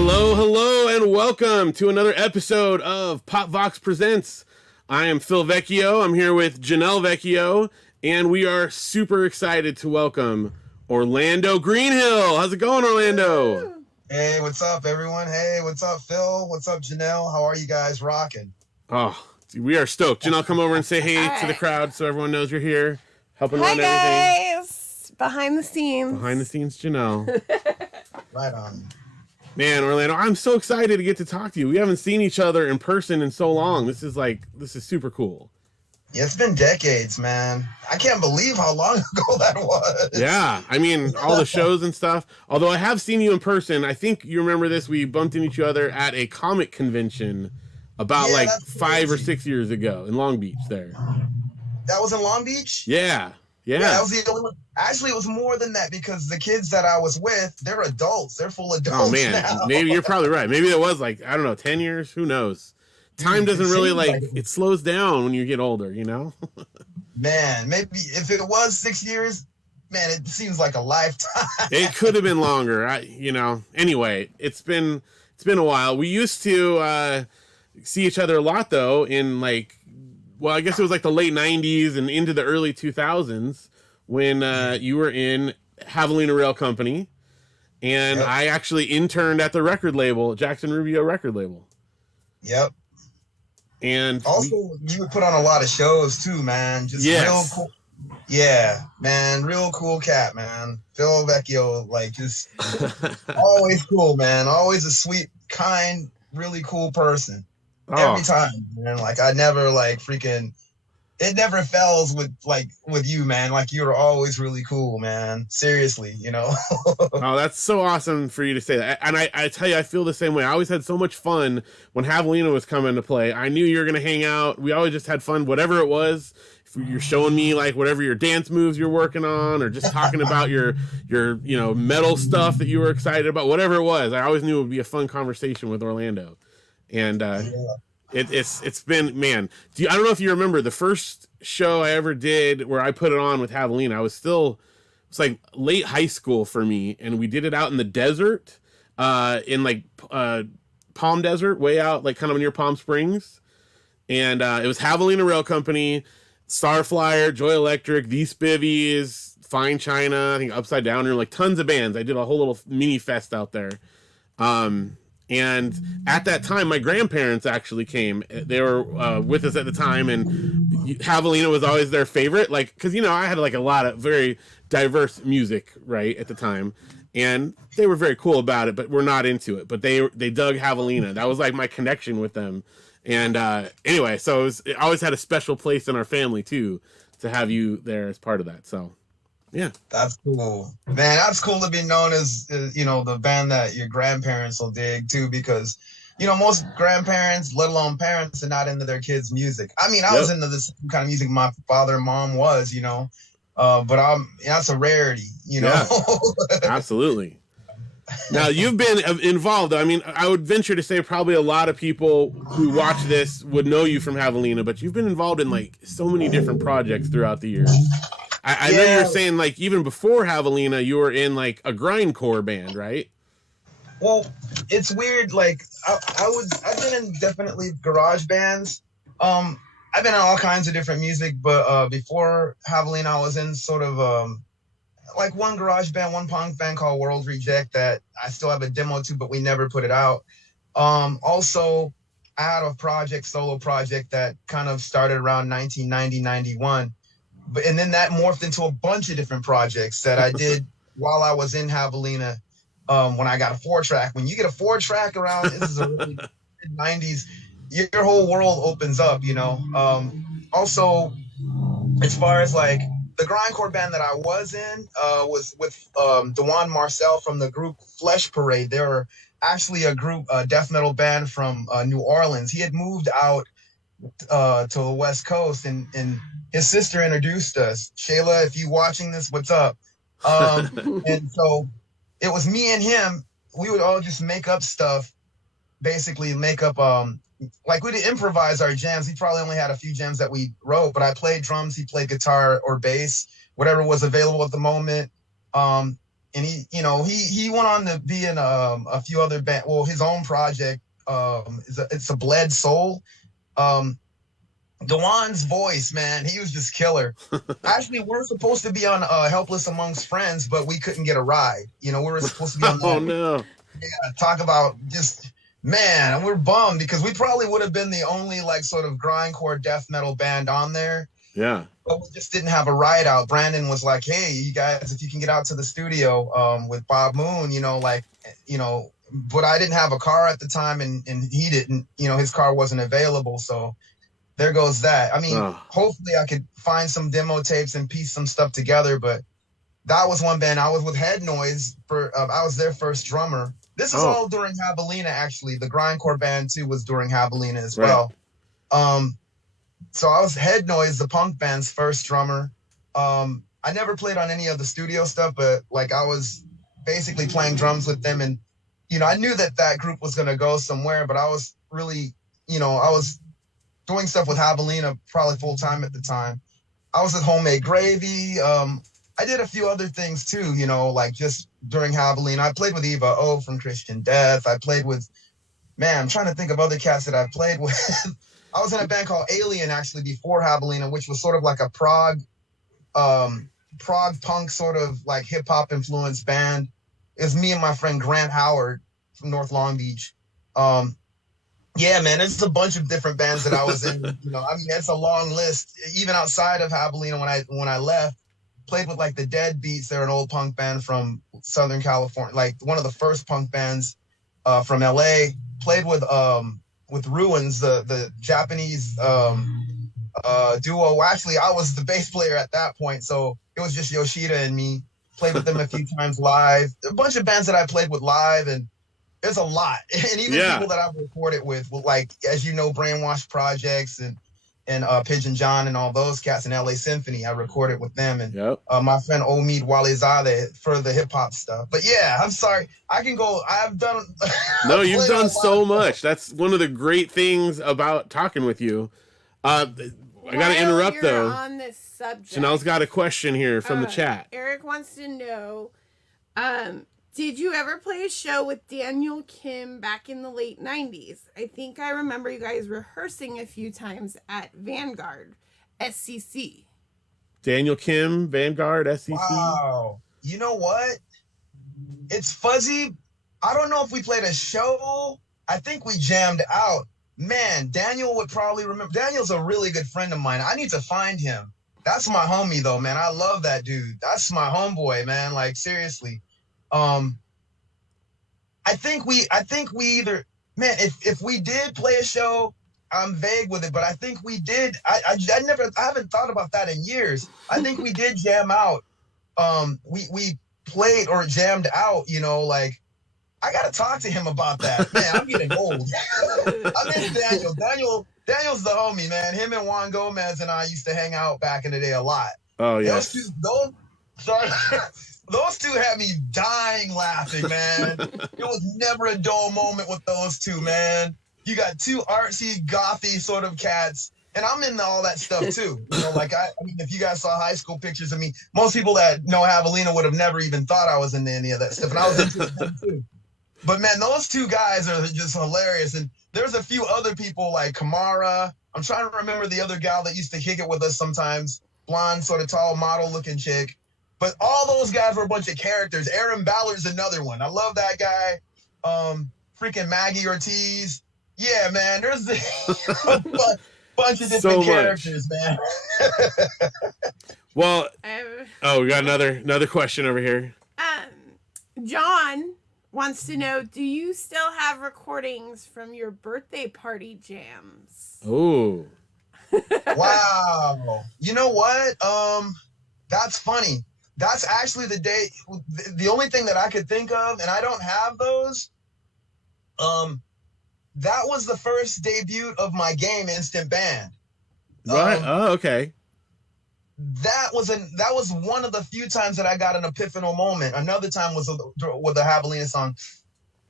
Hello, hello, and welcome to another episode of pop.vox.presents. I am Phil Vecchio. I'm here with Janelle Vecchio, and we are super excited to welcome Orlando Greenhill. How's it going, Orlando? Hey, what's up, everyone? Hey, what's up, Phil? What's up, Janelle? How are you guys rocking? Oh, we are stoked. Janelle, come over and say hey to the crowd so everyone knows you're here, helping run everything. Hi, guys. Behind the scenes. Behind the scenes, Janelle. Right on. Man, Orlando, I'm so excited to get to talk to you. We haven't seen each other in person in so long. This is super cool. Yeah, it's been decades, man. I can't believe how long ago that was. Yeah, I mean, all the shows and stuff. Although I have seen you in person. I think you remember this. We bumped into each other at a comic convention about 5 or 6 years ago in Long Beach there. That was in Long Beach? Yeah. That was the only one. Actually, it was more than that because the kids that I was with, they're adults. They're full adults. Oh, man. Now. Maybe you're probably right. Maybe it was 10 years. Who knows? Time doesn't really it slows down when you get older, you know? Man, maybe if it was 6 years, man, it seems like a lifetime. It could have been longer. Anyway, it's been a while. We used to see each other a lot though in I guess it was the late 90s and into the early 2000s when you were in Havalina Rail Company, and I actually interned at the record label, Jackson Rubio record label. Yep. And also, you would put on a lot of shows too, man. Just real cool. Yeah, man, real cool cat, man. Phil Vecchio, just always cool, man. Always a sweet, kind, really cool person. Every time, man. I never it never fails with you, man. You're always really cool, man. Seriously, Oh, that's so awesome for you to say that. And I tell you, I feel the same way. I always had so much fun when Havalina was coming to play. I knew you were going to hang out. We always just had fun, whatever it was. If you're showing me whatever your dance moves you're working on, or just talking about your metal stuff that you were excited about, whatever it was, I always knew it would be a fun conversation with Orlando. And it's been, man, I don't know if you remember the first show I ever did where I put it on with Havalina. It's late high school for me, and we did it out in the desert, in Palm Desert, way out kind of near Palm Springs. And it was Havalina Rail Company, Starflyer, Joy Electric, These Spivvies, Fine China, I think Upside Down, or tons of bands. I did a whole little mini fest out there. And at that time, my grandparents actually came. They were with us at the time, and Havalina was always their favorite. Because, I had a lot of very diverse music, right, at the time. And they were very cool about it, but we're not into it. But they dug Havalina. That was my connection with them. And anyway, so it always had a special place in our family, too, to have you there as part of that. So. Yeah, that's cool, man. That's cool to be known as the band that your grandparents will dig too, because most grandparents, let alone parents, are not into their kids' music. I mean, I was into the same kind of music my father and mom was, but that's a rarity, Yeah, absolutely. Now you've been involved. I mean, I would venture to say probably a lot of people who watch this would know you from Havalina, but you've been involved in so many different projects throughout the years. I know you're saying even before Havalina, you were in a grindcore band, right? Well, it's weird. I've been in definitely garage bands. I've been in all kinds of different music, but before Havalina, I was in sort of one garage band, one punk band called World Reject that I still have a demo to, but we never put it out. Also, I had a solo project that kind of started around 1990, 91. And then that morphed into a bunch of different projects that I did while I was in Havalina. When I got a 4-track, when you get a 4-track around, this is early mid-90s, your whole world opens up, Also, as far as the grindcore band that I was in, was with Dewan Marcel from the group Flesh Parade. They were actually a group, death metal band from New Orleans. He had moved out to the West Coast, and his sister introduced us. Shayla, if you watching this, what's up? And so it was me and him. We would all just make up stuff, basically make up, we'd improvise our jams. He probably only had a few jams that we wrote, but I played drums, he played guitar or bass, whatever was available at the moment. and he went on to be in a few other band. Well, his own project. It's a Bled Soul. Dewan's voice, man, he was just killer. Actually, we're supposed to be on Helpless Amongst Friends, but we couldn't get a ride. We were supposed to be on that. Oh no! Yeah, talk about just, man, and we're bummed because we probably would have been the only like sort of grindcore death metal band on there. Yeah. But we just didn't have a ride out. Brandon was like, "Hey, you guys, if you can get out to the studio with Bob Moon, but I didn't have a car at the time, and he didn't. His car wasn't available, so there goes that. I mean, hopefully I could find some demo tapes and piece some stuff together, but that was one band. I was with Head Noise I was their first drummer. This is all during Havalina, actually. The grindcore band too was during Havalina as well. So I was Head Noise, the punk band's first drummer. I never played on any of the studio stuff, but like I was basically playing drums with them, and I knew that group was gonna go somewhere, but I was really, I was doing stuff with Havalina probably full time at the time. I was at Homemade Gravy. I did a few other things too, like just during Havalina. I played with Eva O from Christian Death. I played with, man, I'm trying to think of other cats that I played with. I was in a band called Alien actually before Havalina, which was sort of like a prog punk sort of like hip hop influenced band. It was me and my friend Grant Howard from North Long Beach. Yeah, man, it's a bunch of different bands that I was in. I mean, it's a long list. Even outside of Havalina, when I left, played with like the Dead Beats. They're an old punk band from Southern California, like one of the first punk bands from LA. Played with Ruins, the Japanese duo. Actually, I was the bass player at that point, so it was just Yoshida and me. Played with them a few times live. A bunch of bands that I played with live, and there's a lot. And even people that I've recorded with, like, as you know, Brainwash Projects and Pigeon John and all those cats in LA Symphony. I recorded with them, and my friend Omid Walizadeh for the hip hop stuff. But yeah, I'm sorry. I can go. I've done. No, you've done so much. That's one of the great things about talking with you. I got to interrupt though. On this subject, Chanel's got a question here from the chat. Eric wants to know, did you ever play a show with Daniel Kim back in the late 90s? I think I remember you guys rehearsing a few times at Vanguard, SCC. Daniel Kim, Vanguard, SCC. Wow. You know what? It's fuzzy. I don't know if we played a show. I think we jammed out. Man, Daniel would probably remember. Daniel's a really good friend of mine. I need to find him. That's my homie, though, man. I love that dude. That's my homeboy, man. Like, seriously. I think we either, man, if we did play a show, I'm vague with it, but I think we did. I haven't thought about that in years. I think we did jam out. We played or jammed out, like, I gotta talk to him about that. Man, I'm getting old. I miss Daniel. Daniel's the homie, man. Him and Juan Gomez and I used to hang out back in the day a lot. Oh, yes. Those two had me dying laughing, man. It was never a dull moment with those two, man. You got two artsy, gothy sort of cats, and I'm into all that stuff too. Like I mean, if you guys saw high school pictures of me, most people that know Havalina would have never even thought I was into any of that stuff, and I was into them too. But man, those two guys are just hilarious. And there's a few other people like Kamara. I'm trying to remember the other gal that used to kick it with us sometimes. Blonde, sort of tall, model-looking chick. But all those guys were a bunch of characters. Aaron Ballard's another one. I love that guy. Freaking Maggie Ortiz. Yeah, man, there's a bunch of different characters, man. Well, we got another question over here. John wants to know, do you still have recordings from your birthday party jams? Oh. Wow. You know what? That's funny. That's actually the day. The only thing that I could think of, and I don't have those. That was the first debut of my game, Instant Band. Right. Okay. That was one of the few times that I got an epiphanal moment. Another time was with the Havalina song.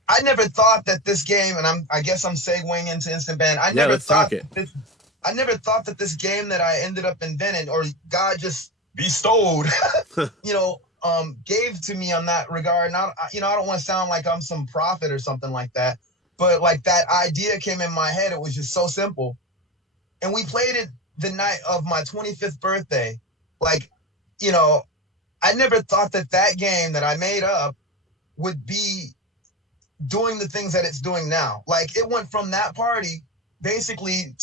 I never thought that this game, and I guess I'm segueing into Instant Band. I never thought that this game that I ended up inventing, or God just bestowed, gave to me on that regard. Not, I don't want to sound like I'm some prophet or something like that, but like that idea came in my head. It was just so simple, and we played it the night of my 25th birthday. Like, I never thought that game that I made up would be doing the things that it's doing now. Like, it went from that party basically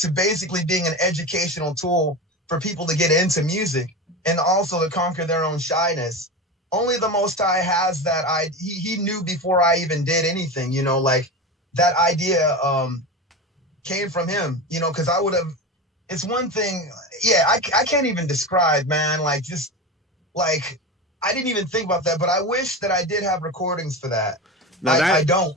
being an educational tool for people to get into music and also to conquer their own shyness. Only the Most High has that. He knew before I even did anything, like that idea came from him, because I would have, it's one thing. Yeah, I can't even describe, man. Like, just like, I didn't even think about that, but I wish that I did have recordings for that. Now I don't.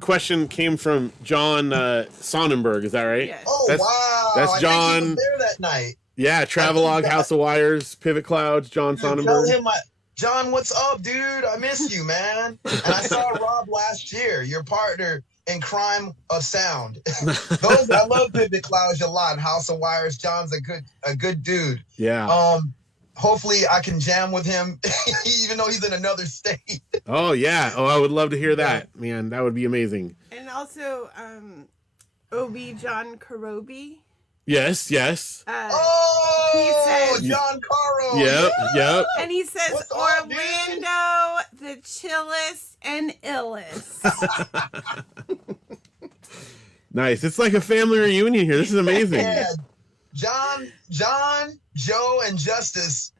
Question came from John Sonnenberg. Is that right? Yes. Oh, wow. That's John. I think he was there that night. Yeah, Travelogue, House of Wires, Pivot Clouds, John Sonnenberg. Tell him, John, what's up, dude? I miss you, man. And I saw Rob last year, your partner in Crime of Sound. I love Pivot Clouds a lot. House of Wires. John's a good dude. Yeah. Hopefully I can jam with him, even though he's in another state. Oh yeah. Oh, I would love to hear that, man. That would be amazing. And also, Obi John Karobi. Yes. He says, John Caro. Yep. And he says, What's up, Orlando, the chillest and illest. Nice. It's like a family reunion here. This is amazing. Yeah. John, Joe, and Justice,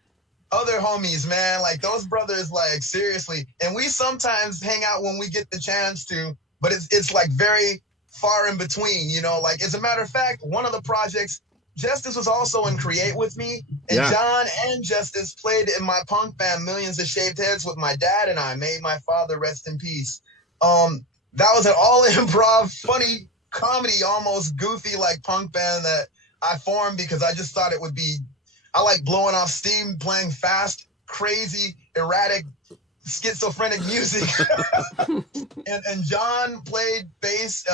other homies, man. Like, those brothers, like, seriously. And we sometimes hang out when we get the chance to, but it's like very far in between, Like, as a matter of fact, one of the projects, Justice was also in Create with me, and John and Justice played in my punk band Millions of Shaved Heads with my dad and I. Made my father rest in peace. That was an all improv, funny comedy, almost goofy like punk band that I formed because I just thought it would be, I like blowing off steam, playing fast, crazy, erratic, schizophrenic music. and John played bass,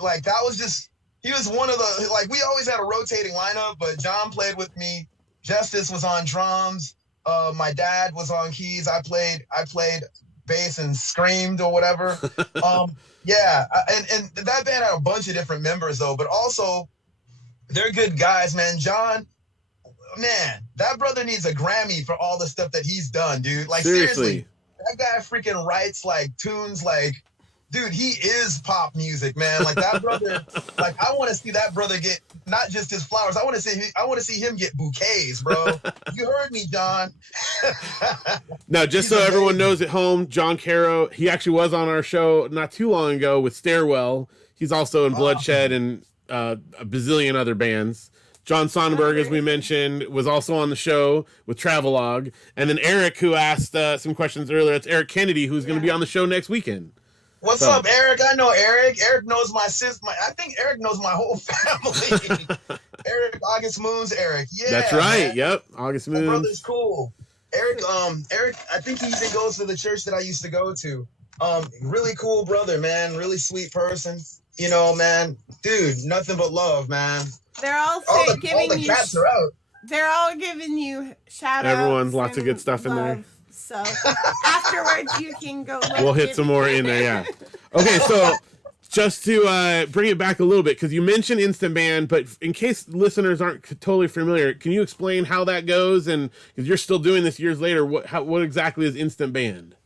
like, that was just, he was one of the, like, we always had a rotating lineup, but John played with me. Justice was on drums. My dad was on keys. I played bass and screamed or whatever. Yeah, and that band had a bunch of different members though, but also they're good guys, man. John, man, that brother needs a Grammy for all the stuff that he's done, dude. Like, seriously, that guy freaking writes like tunes like, dude, he is pop music, man. Like, that brother, like, I want to see that brother get not just his flowers. I want to see him get bouquets, bro. You heard me, John. Now, just so everyone knows at home, John Caro, he actually was on our show not too long ago with Stairwell. He's also in Bloodshed and a bazillion other bands. John Sonnenberg, as we mentioned, was also on the show with Travelogue. And then Eric, who asked some questions earlier, it's Eric Kennedy, who's going to be on the show next weekend. What's up, Eric? I know Eric. Eric knows my sister. I think Eric knows my whole family. Eric, August Moon's Eric. Yeah, that's right. Man. Yep, August Moon. My brother's cool. Eric, I think he even goes to the church that I used to go to. Really cool brother, man. Really sweet person. Man, dude, nothing but love, man. They're all giving all the cats are out. They're all giving you shout outs. Everyone's lots of good stuff in there. So afterwards, you can go. We'll hit some more in there, yeah. Okay, so just to bring it back a little bit, because you mentioned Instant Band, but in case listeners aren't totally familiar, can you explain how that goes? And because you're still doing this years later, what exactly is Instant Band?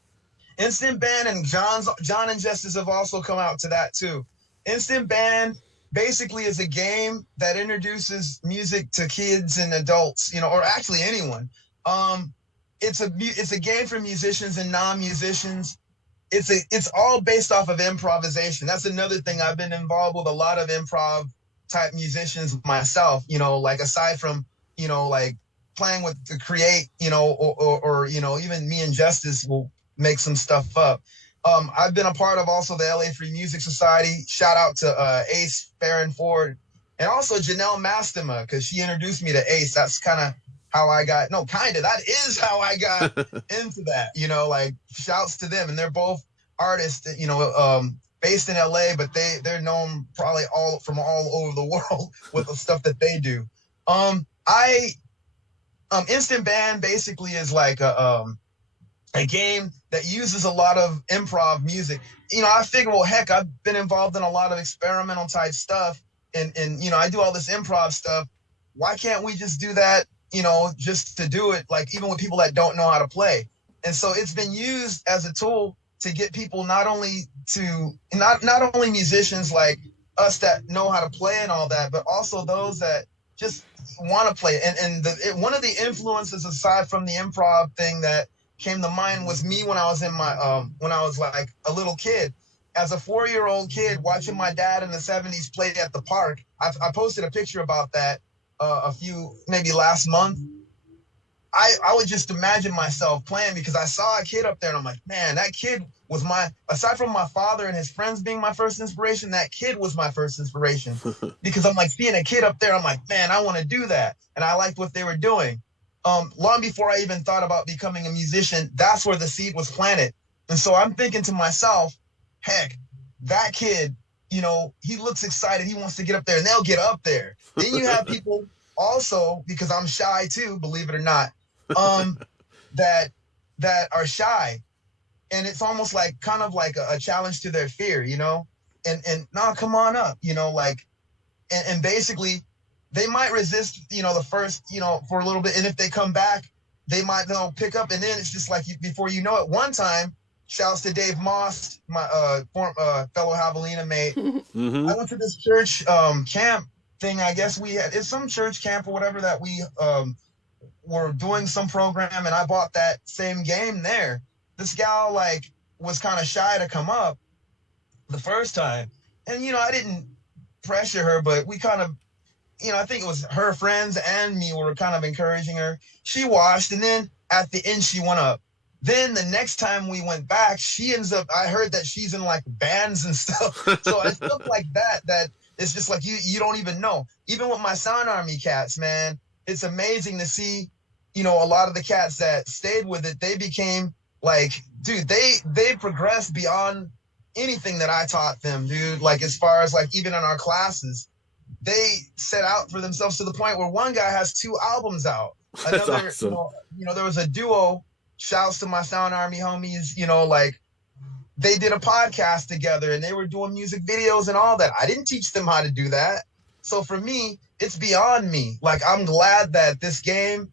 Instant Band and John and Justice have also come out to that too. Instant Band basically is a game that introduces music to kids and adults, or actually anyone. It's a game for musicians and non-musicians. It's all based off of improvisation. That's another thing. I've been involved with a lot of improv type musicians myself, like aside from, like playing with to Create, or even me and Justice will make some stuff up. I've been a part of also the LA Free Music Society. Shout out to Ace Farron Ford and also Janelle Mastema, because she introduced me to Ace. That's kind of how I got, that is how I got into that, like shouts to them. And they're both artists, based in LA, but they're known probably all over the world with the stuff that they do. Instant Band basically is like a game that uses a lot of improv music. I figure, well, heck, I've been involved in a lot of experimental type stuff, and I do all this improv stuff. Why can't we just do that? Just to do it, like even with people that don't know how to play. And so it's been used as a tool to get people not only musicians like us that know how to play and all that, but also those that just want to play. And one of the influences aside from the improv thing that came to mind was me when I was when I was like a little kid. As a 4-year-old kid watching my dad in the 70s play at the park. I posted a picture about that maybe last month. I would just imagine myself playing because I saw a kid up there and I'm like, man, that kid was aside from my father and his friends being my first inspiration, that kid was my first inspiration. Because I'm like seeing a kid up there, I'm like, man, I want to do that. And I liked what they were doing. Long before I even thought about becoming a musician, that's where the seed was planted. And so I'm thinking to myself, heck, that kid, he looks excited. He wants to get up there, and they'll get up there. Then you have people also, because I'm shy too, believe it or not, that are shy. And it's almost like kind of like a challenge to their fear, and no, come on up, and basically they might resist, the first, for a little bit. And if they come back, they'll pick up. And then it's just like before you know it. One time, shouts to Dave Moss, my fellow Havalina mate. Mm-hmm. I went to this church camp thing. I guess it's some church camp or whatever that we were doing some program, and I bought that same game there. This gal was kind of shy to come up the first time. And, I didn't pressure her, but we kind of, I think it was her friends and me were kind of encouraging her. She watched, and then at the end, she went up. Then the next time we went back, I heard that she's in bands and stuff. So it's stuff like that it's just like you don't even know. Even with my Sound Army cats, man, it's amazing to see, a lot of the cats that stayed with it, they became dude, they progressed beyond anything that I taught them, dude. As far as even in our classes, they set out for themselves to the point where one guy has 2 albums out. That's Another, awesome. There was a duo. Shouts to my Sound Army homies. They did a podcast together and they were doing music videos and all that. I didn't teach them how to do that. So for me, it's beyond me. I'm glad that this game,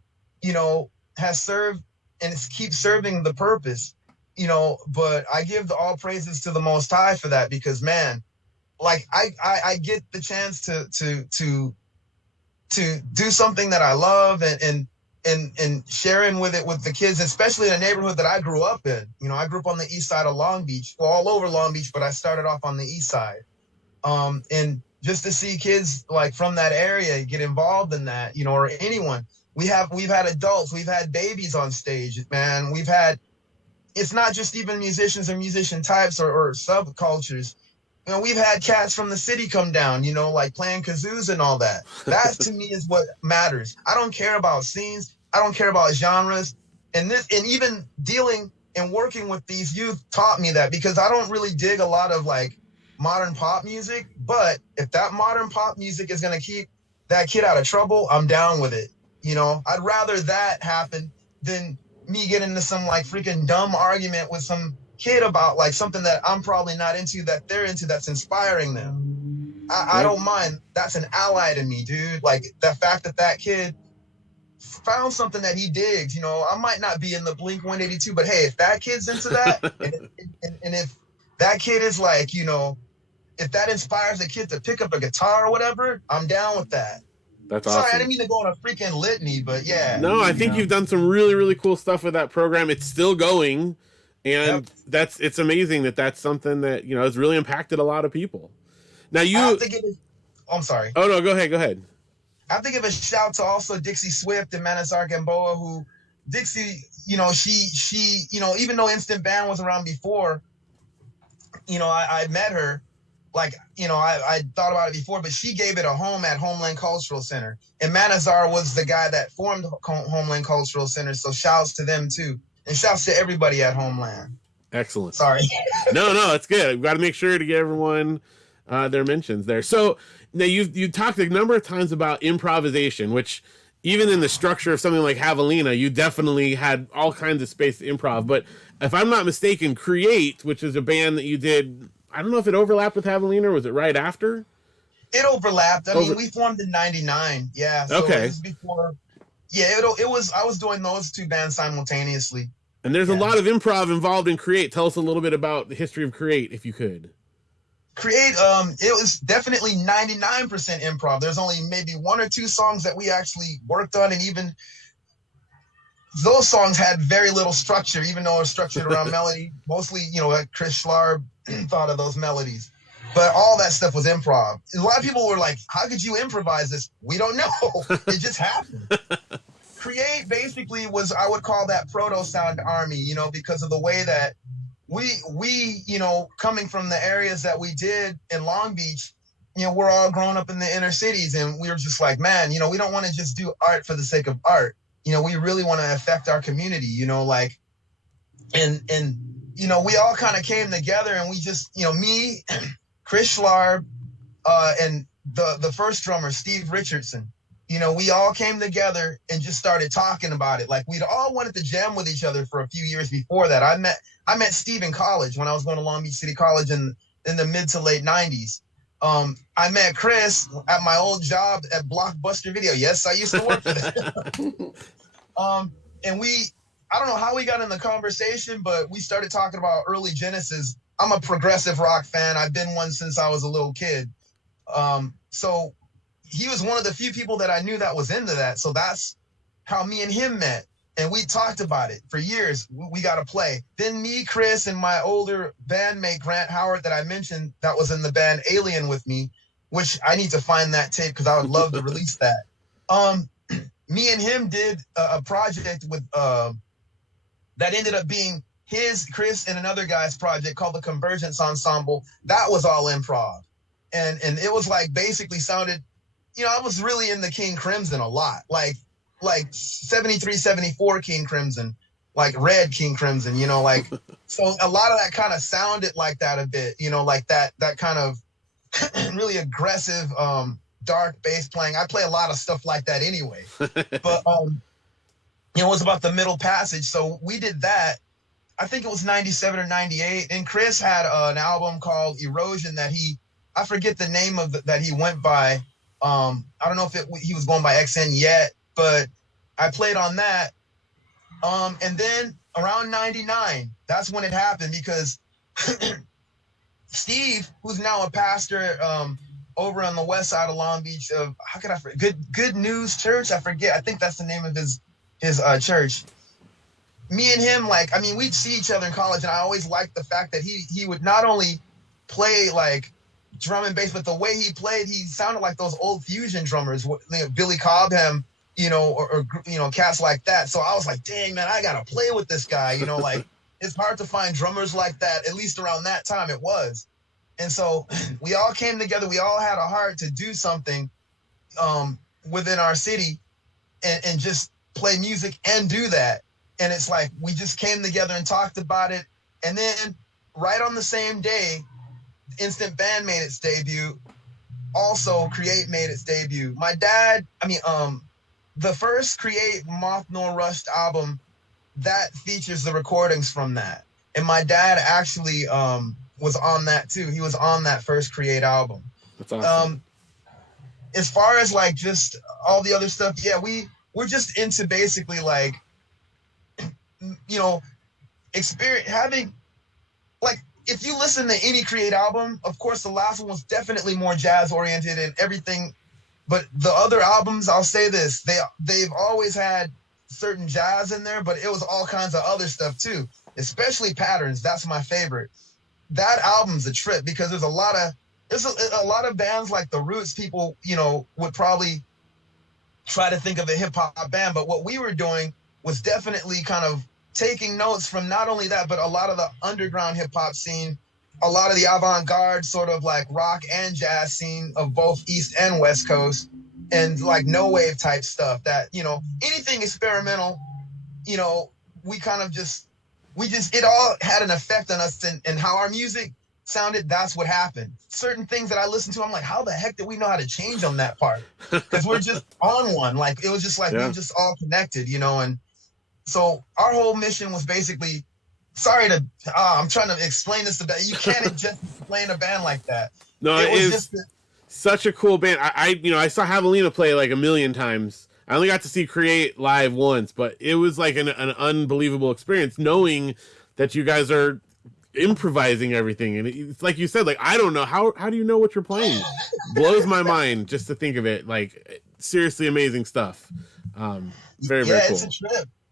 has served and it keeps serving the purpose, but I give all praises to the Most High for that, because man, I get the chance to do something that I love and sharing with the kids, especially in a neighborhood that I grew up in. I grew up on the east side of Long Beach, all over Long Beach, but I started off on the east side. And just to see kids from that area get involved in that, or anyone. We've had adults, we've had babies on stage, man. It's not just even musicians or musician types or subcultures. We've had cats from the city come down, playing kazoos and all that. That to me is what matters. I don't care about scenes. I don't care about genres. And even dealing and working with these youth taught me that, because I don't really dig a lot of modern pop music. But if that modern pop music is going to keep that kid out of trouble, I'm down with it. I'd rather that happen than me get into some freaking dumb argument with some kid about something that I'm probably not into, that they're into, that's inspiring them. I don't mind. That's an ally to me, dude. The fact that kid found something that he digs, I might not be in the Blink 182, but hey, if that kid's into that, and if that kid is if that inspires a kid to pick up a guitar or whatever, I'm down with that. That's Sorry, awesome. I didn't mean to go on a freaking litany, but yeah. No, I think you've done some really, really cool stuff with that program. It's still going, and it's amazing that that's something that has really impacted a lot of people. Now I'm sorry. Oh no, go ahead. I have to give a shout to also Dixie Swift and Manasar Gamboa, who Dixie, she even though Instant Band was around before, I met her. I thought about it before, but she gave it a home at Homeland Cultural Center. And Manazar was the guy that formed Homeland Cultural Center. So shouts to them too. And shouts to everybody at Homeland. Excellent. Sorry. No, it's good. I've got to make sure to give everyone their mentions there. So now you talked a number of times about improvisation, which even in the structure of something like Havalina, you definitely had all kinds of space to improv. But if I'm not mistaken, Create, which is a band that you did, I don't know if it overlapped with Havalina or was it right after? It overlapped. I mean, we formed in '99. Yeah, so Okay. it was before. Yeah, it was. I was doing those two bands simultaneously. And there's a lot of improv involved in Create. Tell us a little bit about the history of Create, if you could. Create, it was definitely 99% improv. There's only maybe one or two songs that we actually worked on, and even those songs had very little structure, even though it was structured around melody. Mostly, like Chris Schlarb thought of those melodies. But all that stuff was improv. A lot of people were like, how could you improvise this? We don't know. It just happened. Create basically was, I would call that proto-sound army, because of the way that we coming from the areas that we did in Long Beach, we're all growing up in the inner cities, and we were just like, man, we don't want to just do art for the sake of art. We really want to affect our community, and we all kind of came together, and we just, me, Chris Schlarb, and the first drummer, Steve Richardson, we all came together and just started talking about it. Like, we'd all wanted to jam with each other for a few years before that. I met Steve in college when I was going to Long Beach City College in the mid to late 90s. I met Chris at my old job at Blockbuster Video. Yes, I used to work for them. And I don't know how we got in the conversation, but we started talking about early Genesis. I'm a progressive rock fan. I've been one since I was a little kid. So he was one of the few people that I knew that was into that. So that's how me and him met. And we talked about it for years. We got to play. Then me, Chris, and my older bandmate, Grant Howard, that I mentioned, that was in the band Alien with me, which I need to find that tape because I would love to release that. Me and him did a project with that ended up being Chris, and another guy's project called the Convergence Ensemble. That was all improv. And it was like basically sounded, I was really in the King Crimson a lot. Like 73, 74 King Crimson, like Red King Crimson, so a lot of that kind of sounded like that a bit, like that kind of really aggressive, dark bass playing. I play a lot of stuff like that anyway, but, it was about the Middle Passage. So we did that. I think it was 97 or 98. And Chris had an album called Erosion that I forget the name of that he went by. I don't know if he was going by XN yet, but I played on that. And then around 99, that's when it happened, because Steve, who's now a pastor over on the west side of Long Beach, how could I forget? Good News Church. I forget. I think that's the name of his church. Me and him, we'd see each other in college, and I always liked the fact that he would not only play like drum and bass, but the way he played, he sounded like those old fusion drummers, Billy Cobham, or cats like that. So I was like, dang, man, I gotta play with this guy. It's hard to find drummers like that, at least around that time it was. And so we all came together. We all had a heart to do something within our city and just play music and do that. And it's like we just came together and talked about it. And then right on the same day, Instant Band made its debut. Also, Create made its debut. My dad, the first Create Moth Nor Rust album, that features the recordings from that. And my dad actually was on that too. He was on that first Create album. That's awesome. As far as like just all the other stuff, yeah, we're just into basically like, experience having, like, if you listen to any Create album, of course the last one was definitely more jazz oriented and everything, but the other albums, I'll say this, they've always had certain jazz in there, but it was all kinds of other stuff too, especially Patterns. That's my favorite. That album's a trip because there's a lot of bands like the Roots, people would probably try to think of a hip hop band, but what we were doing was definitely kind of taking notes from not only that, but a lot of the underground hip hop scene, a lot of the avant-garde sort of like rock and jazz scene of both East and West Coast, and like no wave type stuff that, anything experimental, we kind of it all had an effect on us and how our music sounded, that's what happened. Certain things that I listened to, I'm like, how the heck did we know how to change on that part? Because we're just on one. Like, it was just like we were just all connected, you know. And so our whole mission was basically, sorry to, I'm trying to explain this to band. You can't just explain a band like that. No, it was just such a cool band. I saw Havalina play like a million times. I only got to see Create live once, but it was like an unbelievable experience knowing that you guys are improvising everything. And it's like you said, like, I don't know, how do you know what you're playing? Blows my mind just to think of it. Like, seriously amazing stuff. Very cool.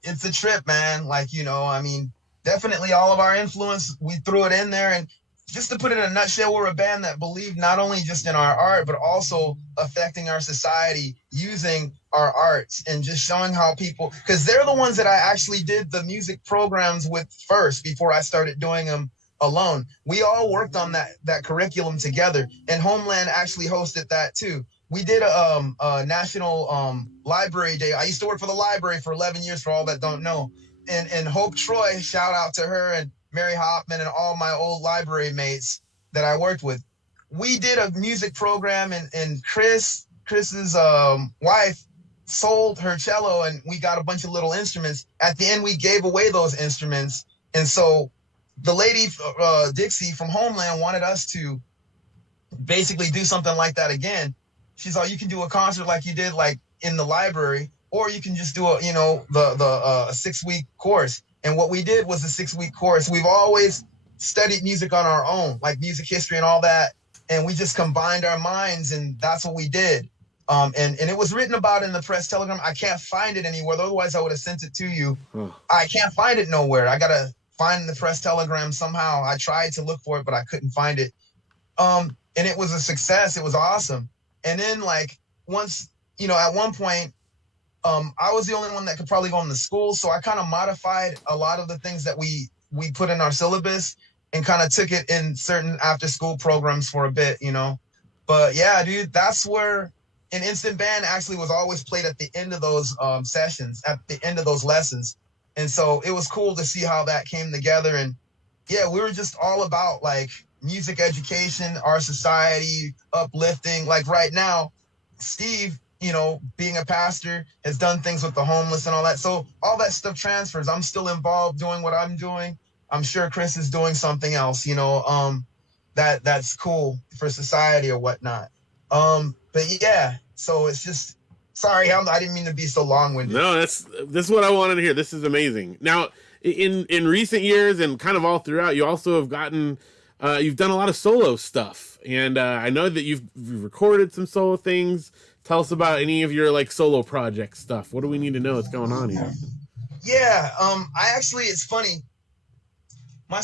It's a trip, man. Like, you know, I mean, definitely all of our influence, we threw it in there. And just to put it in a nutshell, we're a band that believed not only just in our art, but also affecting our society using our arts and just showing how people, because they're the ones that I actually did the music programs with first before I started doing them alone. We all worked on that curriculum together, and Homeland actually hosted that too. We did a national library day. I used to work for the library for 11 years, for all that don't know. And Hope Troy, shout out to her, and Mary Hoffman and all my old library mates that I worked with. We did a music program, and Chris's wife sold her cello, and we got a bunch of little instruments. At the end, we gave away those instruments. And so the lady, Dixie from Homeland, wanted us to basically do something like that again. She's like, you can do a concert like you did like in the library, or you can just do a 6-week course. And what we did was a 6-week course. We've always studied music on our own, like music history and all that. And we just combined our minds, and that's what we did. And it was written about in the press telegram. I can't find it anywhere. Otherwise, I would have sent it to you. I can't find it nowhere. I got to find the press telegram somehow. I tried to look for it, but I couldn't find it. And it was a success. It was awesome. And then, like, once, at one point, I was the only one that could probably go in the school. So I kind of modified a lot of the things that we put in our syllabus and kind of took it in certain after school programs for a bit, But yeah, dude, that's where an instant band actually was always played at the end of those sessions, at the end of those lessons. And so it was cool to see how that came together. And yeah, we were just all about like music education, our society, uplifting. Like right now, Steve, being a pastor, has done things with the homeless and all that. So all that stuff transfers. I'm still involved doing what I'm doing. I'm sure Chris is doing something else, that's cool for society or whatnot. But yeah, so it's just, sorry, I didn't mean to be so long-winded. No, this is what I wanted to hear. This is amazing. Now, in recent years and kind of all throughout, you also have gotten, you've done a lot of solo stuff. And I know that you've recorded some solo things. Tell us about any of your like solo project stuff. What do we need to know that's going on here? Yeah, it's funny. I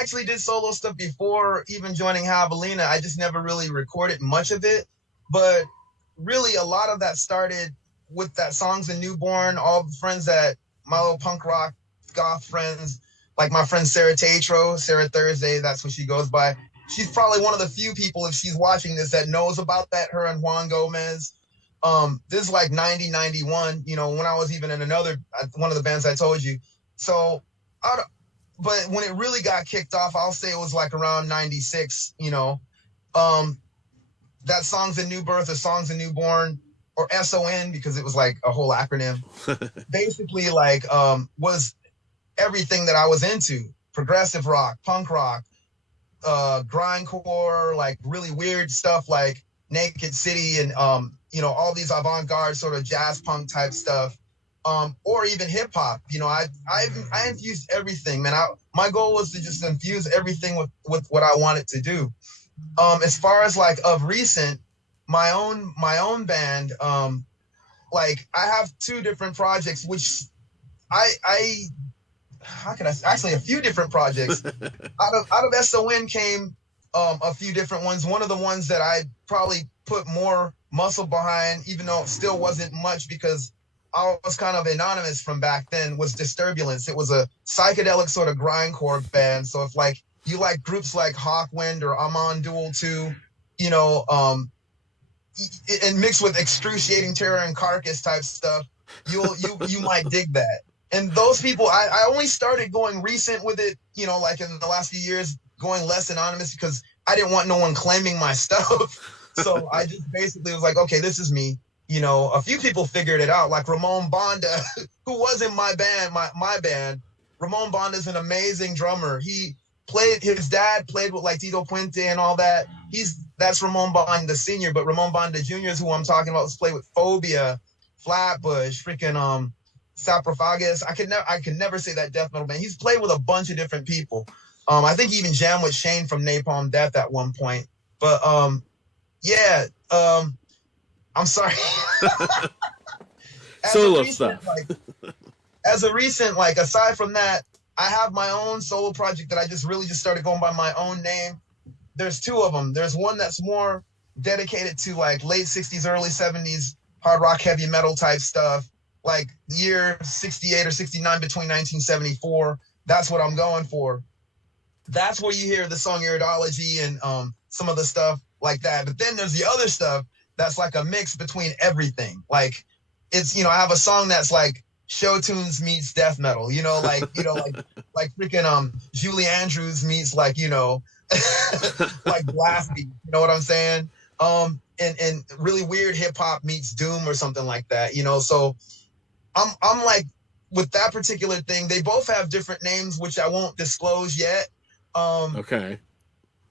actually did solo stuff before even joining Havalina. I just never really recorded much of it. But really, a lot of that started with that Songs of Newborn, all the friends that my little punk rock goth friends, like my friend Sarah Tatro, Sarah Thursday, that's what she goes by. She's probably one of the few people, if she's watching this, that knows about that, her and Juan Gomez. This is like 90, 91, when I was even in one of the bands I told you. So, but when it really got kicked off, I'll say it was like around 96, that Songs of New Birth or Songs of Newborn, or SON, because it was like a whole acronym, basically like was everything that I was into. Progressive rock, punk rock, grindcore, like really weird stuff like Naked City and all these avant-garde sort of jazz punk type stuff, or even hip hop. I infused everything, man. My goal was to just infuse everything with what I wanted to do. As far as like of recent, my own band, like I have 2 different projects, which actually a few different projects. out of SON came a few different ones. One of the ones that I probably put more muscle behind, even though it still wasn't much because I was kind of anonymous from back then, was Disturbulence. It was a psychedelic sort of grindcore band. So if like you like groups like Hawkwind or Amon Duel 2, and mixed with Excruciating Terror and Carcass type stuff, you might dig that. And those people, I only started going recent with it, you know, like in the last few years, going less anonymous because I didn't want no one claiming my stuff. So I just basically was like, okay, this is me. You know, a few people figured it out, like Ramon Banda, who was in my band, my band. Ramon Banda is an amazing drummer. His dad played with like Tito Puente and all that. That's Ramon Banda Sr., but Ramon Banda Jr. is who I'm talking about. He's played with Phobia, Flatbush, freaking Saprophagus. I can never say that death metal band. He's played with a bunch of different people. I think he even jammed with Shane from Napalm Death at one point. But yeah, I'm sorry. Solo stuff. As a recent, like, aside from that, I have my own solo project that I just started going by my own name. There's two of them. There's one that's more dedicated to like late 60s, early 70s hard rock, heavy metal type stuff. Like year 68 or 69 between 1974. That's what I'm going for. That's where you hear the song Iridology and some of the stuff like that. But then there's the other stuff that's like a mix between everything. Like it's, you know, I have a song that's like show tunes meets death metal, you know, like freaking Julie Andrews meets like, you know, like Blasty, you know what I'm saying? And really weird hip hop meets doom or something like that, you know. So I'm like, with that particular thing, they both have different names, which I won't disclose yet. Okay.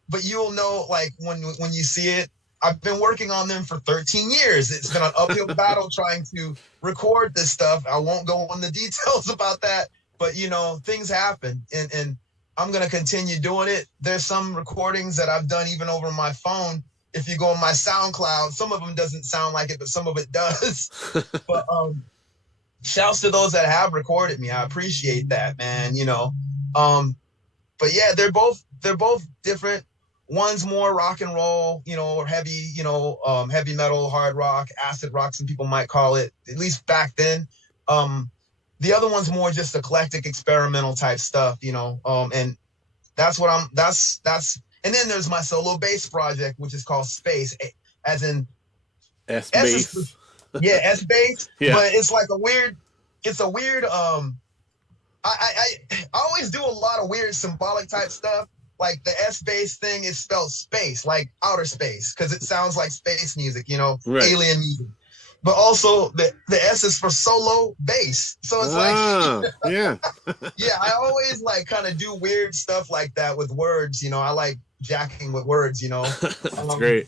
But you'll know, like, when you see it. I've been working on them for 13 years. It's been an uphill battle trying to record this stuff. I won't go on the details about that, but, you know, things happen, and I'm going to continue doing it. There's some recordings that I've done even over my phone. If you go on my SoundCloud, some of them doesn't sound like it, but some of it does. But shouts to those that have recorded me. I appreciate that, man, you know. But yeah, they're both different. One's more rock and roll, you know, or heavy, you know, heavy metal, hard rock, acid rock, some people might call it, at least back then. The other one's more just eclectic, experimental type stuff, you know, and that's what that's, and then there's my solo bass project, which is called Space, as in S-bass. Yeah, S-bass, yeah. But it's like it's a weird, I always do a lot of weird symbolic type stuff. Like the S-bass thing is spelled space, like outer space, because it sounds like space music, you know, right. Alien music. But also the S is for solo bass. So it's like, yeah. Yeah, I always like kind of do weird stuff like that with words, you know. I like jacking with words, you know. That's great.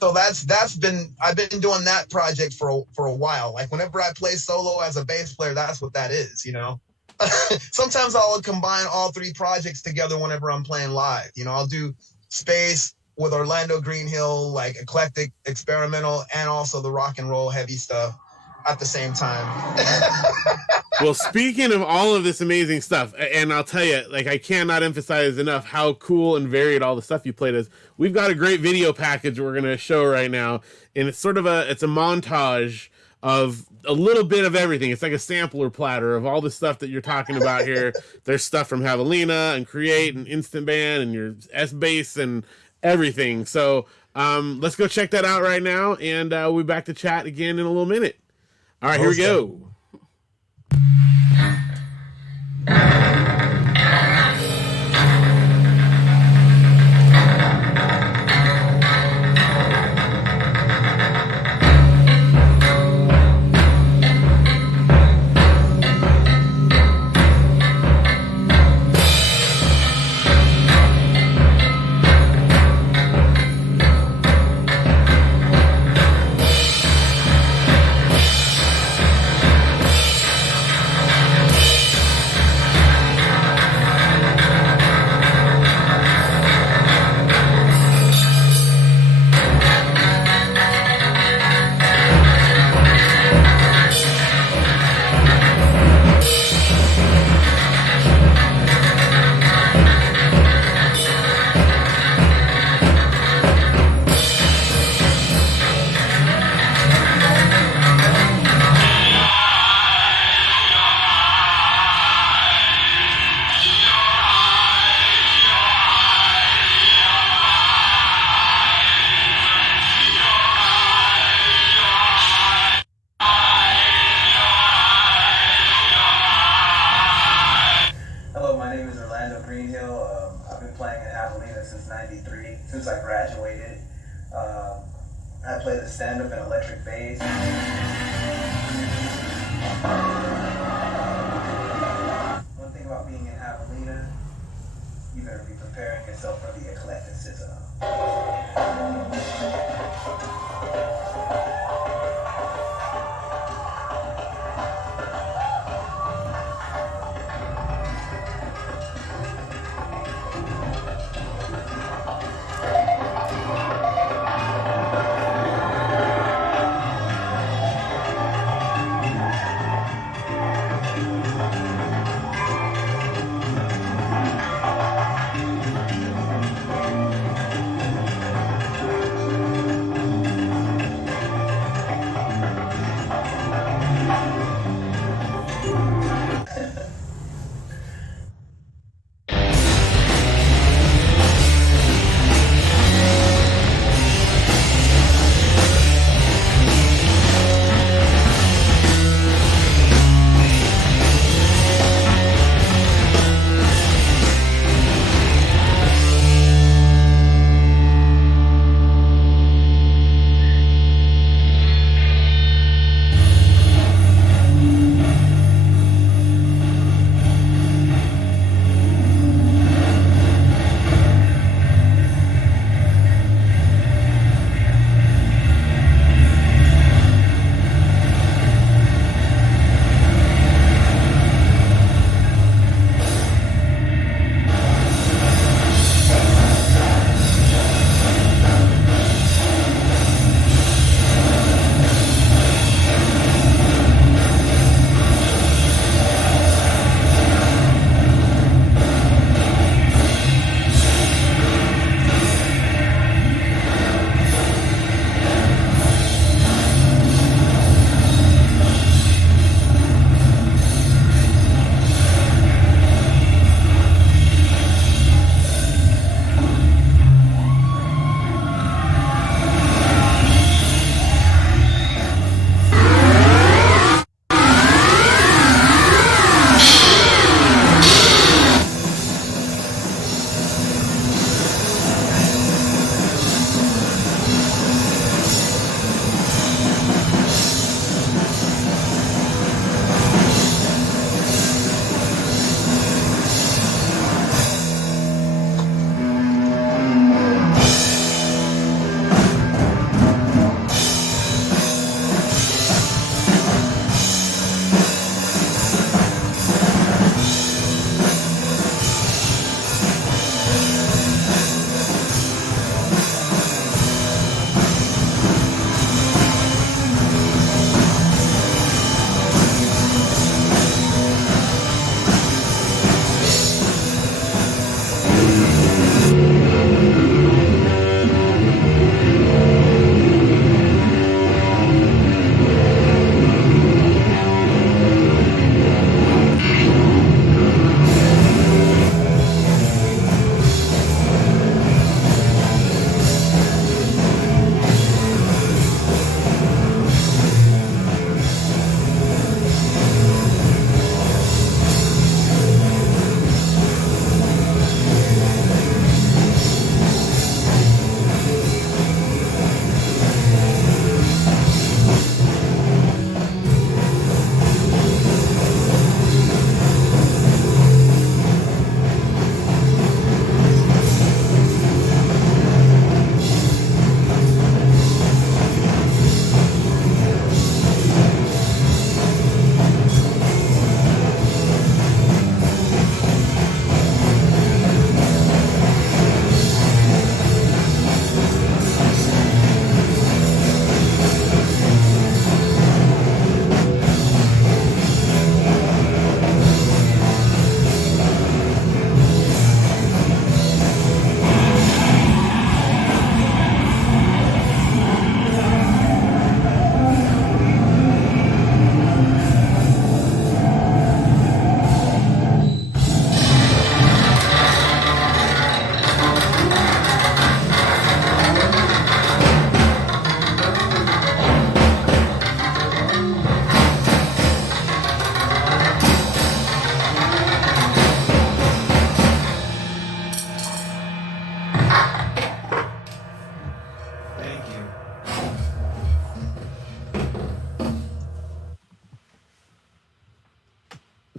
So I've been doing that project for a while. Like whenever I play solo as a bass player, that's what that is, you know. Sometimes I'll combine all three projects together whenever I'm playing live. You know, I'll do Space with Orlando Greenhill, like eclectic, experimental, and also the rock and roll heavy stuff at the same time. Well, speaking of all of this amazing stuff, and I'll tell you, like, I cannot emphasize enough how cool and varied all the stuff you played is. We've got a great video package we're going to show right now, and it's sort of it's a montage of a little bit of everything. It's like a sampler platter of all the stuff that you're talking about here. There's stuff from Havalina and Create and Instant Band and your S-Bass and everything. So let's go check that out right now, and we'll be back to chat again in a little minute. All right, here we go. Greenhill. I've been playing in Havalina since '93, since I graduated. I play the stand-up and electric bass. One thing about being in Havalina, you better be preparing yourself for the eclecticism.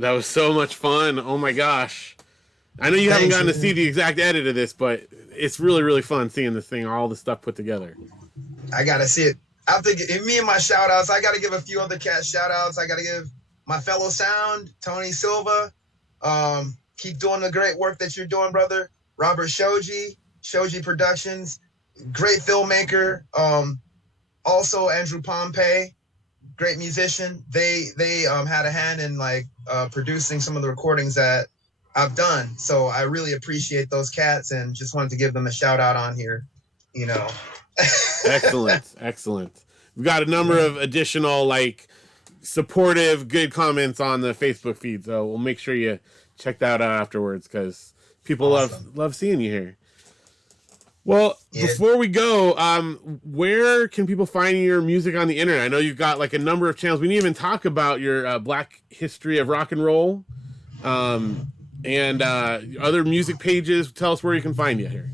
That was so much fun. Oh my gosh. I know you haven't gotten to see the exact edit of this, but it's really, really fun seeing this thing, all the stuff put together. I gotta see it. After me and my shout outs, I gotta give a few other cats shout outs. I gotta give my fellow sound, Tony Silva. Keep doing the great work that you're doing, brother. Robert Shoji Productions, great filmmaker. Also Andrew Pompey, great musician. They had a hand in like producing some of the recordings that I've done. So I really appreciate those cats and just wanted to give them a shout out on here, you know. Excellent. We've got a number of additional like supportive, good comments on the Facebook feed, so we'll make sure you check that out afterwards because people love seeing you here. Well, before we go, where can people find your music on the internet? I know you've got like a number of channels. We didn't even talk about your Black History of Rock and Roll and other music pages. Tell us where you can find you here.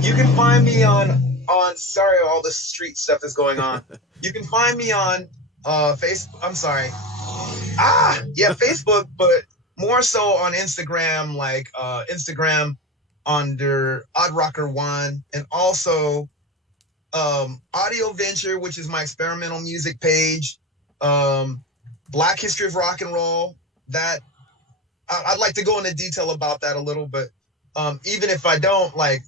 You can find me on sorry, all the street stuff is going on. You can find me on Facebook. I'm sorry. Facebook, but more so on Instagram, like Instagram under Oddrocker 1, and also Audio Venture, which is my experimental music page. Black History of Rock and Roll. That I'd like to go into detail about that a little, but even if I don't, like,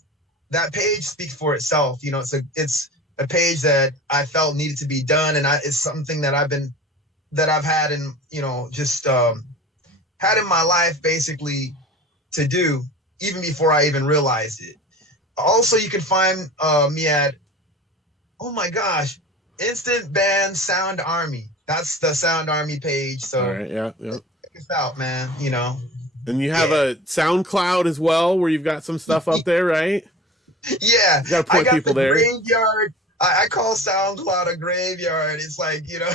that page speaks for itself. You know, it's a page that I felt needed to be done, and it's something that I've had in, you know, just had in my life basically to do even before I even realized it. Also, you can find me at, oh my gosh, Instant Band Sound Army. That's the Sound Army page. So all right, yeah. Check us out, man. You know. And you have a SoundCloud as well, where you've got some stuff up there, right? Yeah, you gotta point people there. Graveyard. I call SoundCloud a graveyard. It's like, you know,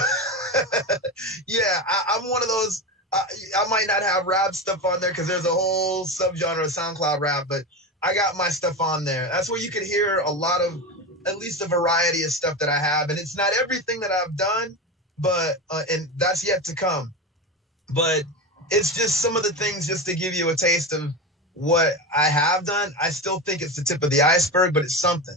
yeah. I'm one of those. I might not have rap stuff on there because there's a whole subgenre of SoundCloud rap, but I got my stuff on there. That's where you can hear a lot of, at least a variety of stuff that I have, and it's not everything that I've done, but and that's yet to come. But it's just some of the things just to give you a taste of what I have done. I still think it's the tip of the iceberg, but it's something.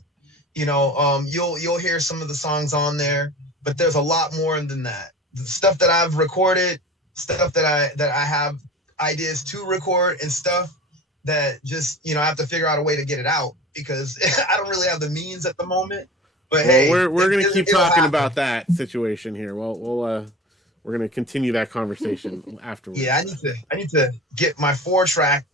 You know, you'll hear some of the songs on there, but there's a lot more than that. The stuff that I've recorded, stuff that I have ideas to record, and stuff that just, you know, I have to figure out a way to get it out because I don't really have the means at the moment. But hey, we're gonna keep talking about that situation here. We're gonna continue that conversation afterwards. Yeah, I need to get my 4-track.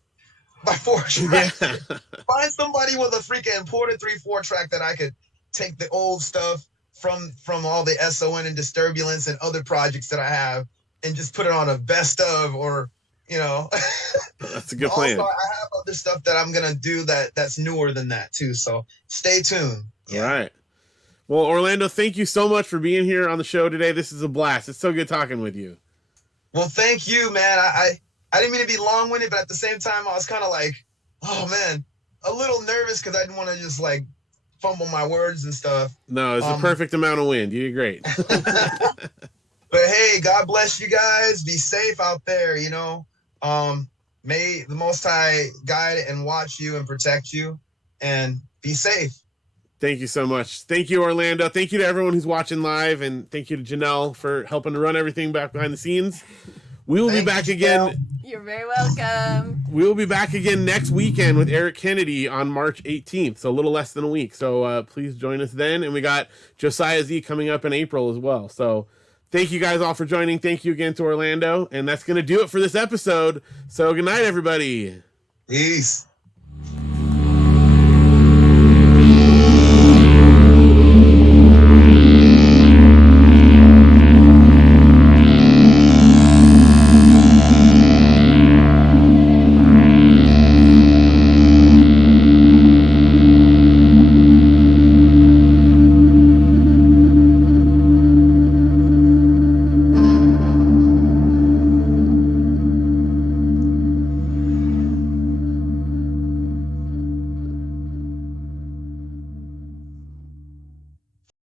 My 4-track. Yeah. Find somebody with a freaking imported 3/4 track that I could take the old stuff from all the SON and Disturbulence and other projects that I have and just put it on a best of, or, you know. That's a good plan. Also, I have other stuff that I'm gonna do that's newer than that too. So stay tuned. Yeah. All right. Well, Orlando, thank you so much for being here on the show today. This is a blast. It's so good talking with you. Well, thank you, man. I didn't mean to be long-winded, but at the same time, I was kind of like, oh man, a little nervous because I didn't want to just like fumble my words and stuff. No, it's the perfect amount of wind. You did great. But hey, God bless you guys. Be safe out there, you know. May the Most High guide and watch you and protect you, and be safe. Thank you so much. Thank you, Orlando. Thank you to everyone who's watching live, and thank you to Janelle for helping to run everything back behind the scenes. We will be back again. You're very welcome. We will be back again next weekend with Eric Kennedy on March 18th, so a little less than a week. So please join us then. And we got Josiah Z coming up in April as well. So thank you guys all for joining. Thank you again to Orlando. And that's going to do it for this episode. So good night, everybody. Peace.